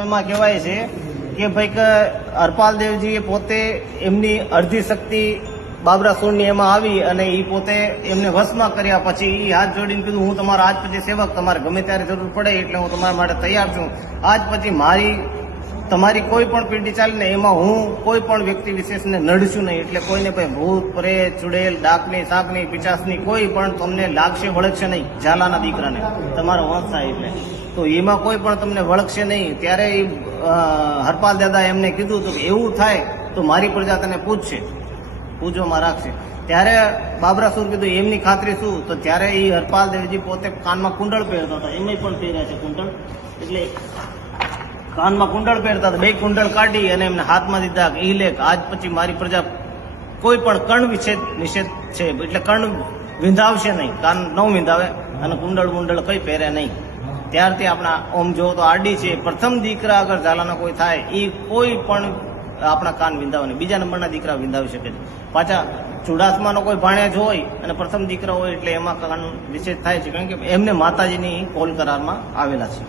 માં કહેવાય છે કે ભાઈ કે હરપાલ દેવજીએ પોતે એમની અડધી શક્તિ બાબરાસુરની એમાં આવી અને એ પોતે એમને વશમાં કર્યા પછી એ હાથ જોડીને કીધું હું તમારો આજ પછી સેવક, તમારે ગમે ત્યારે જરૂર પડે એટલે હું તમારા માટે તૈયાર છું. આજ પછી તમારી કોઈ પણ પેઢી ચાલે ને એમાં હું કોઈ પણ વ્યક્તિ વિશેષને નડશું નહીં. એટલે કોઈને ભાઈ ભૂત પ્રેત ચુડેલ ડાકની સાપની પિચાસની કોઈ પણ તમને લાગશે વળગશે નહીં. ઝાલાના દીકરાને તમારો વંશ થાય એટલે તો એમાં કોઈ પણ તમને વળગશે નહીં. ત્યારે હરપાલ દાદા એમને કીધું હતું કે એવું થાય તો મારી પ્રજા તને પૂછશે, પૂજોમાં રાખશે. ત્યારે બાબરાસુર કીધું એમની ખાતરી શું? તો ત્યારે એ હરપાલ દેવજી પોતે કાનમાં કુંડળ પહેરતા હતા, એમાં પણ પહેર્યા છે કુંડળ, એટલે કાનમાં કુંડળ પહેરતા હતા. બે કુંડળ કાઢી અને એમને હાથમાં દીધા કે ઈ લેખ આજ પછી મારી પ્રજા કોઈ પણ કર્ણ નિષેધ છે, એટલે કર્ણ વિંધાવશે નહીં, કાન ન વિંધાવે અને કુંડળ કઈ પહેરે નહીં. ત્યારથી આપણા ઓમ જો તો આરડી છે, પ્રથમ દીકરા અગર ઝાલાના કોઈ થાય એ કોઈ પણ આપણા કાન વિંધાવે નહીં. બીજા નંબરના દીકરા વિંધાવી શકે છે. પાછા ચુડાસમાનો કોઈ ભાણેજ હોય અને પ્રથમ દીકરા હોય એટલે એમાં કાન નિષેધ થાય છે, કારણ કે એમને માતાજીની કોલ કરારમાં આવેલા છે.